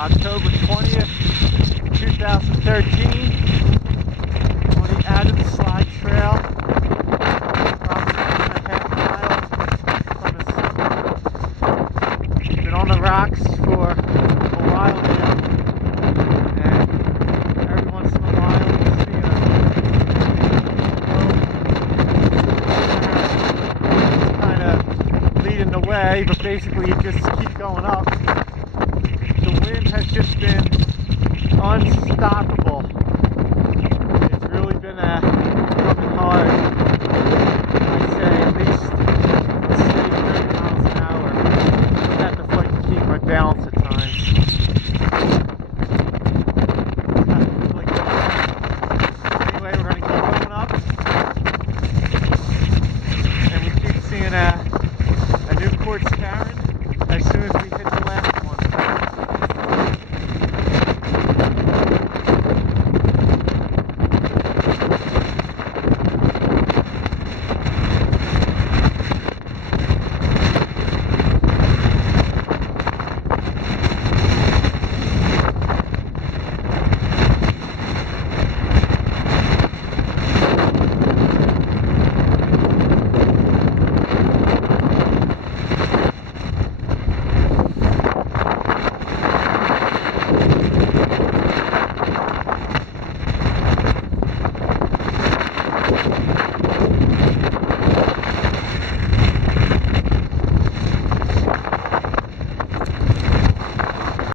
October 20th, 2013, on the Adams Slide Trail, approximately 1.5 miles from the sea. Been on the rocks for a while now, and every once in a while you see a kind of leading the way, but basically you just keep going up. The wind has just been unstoppable.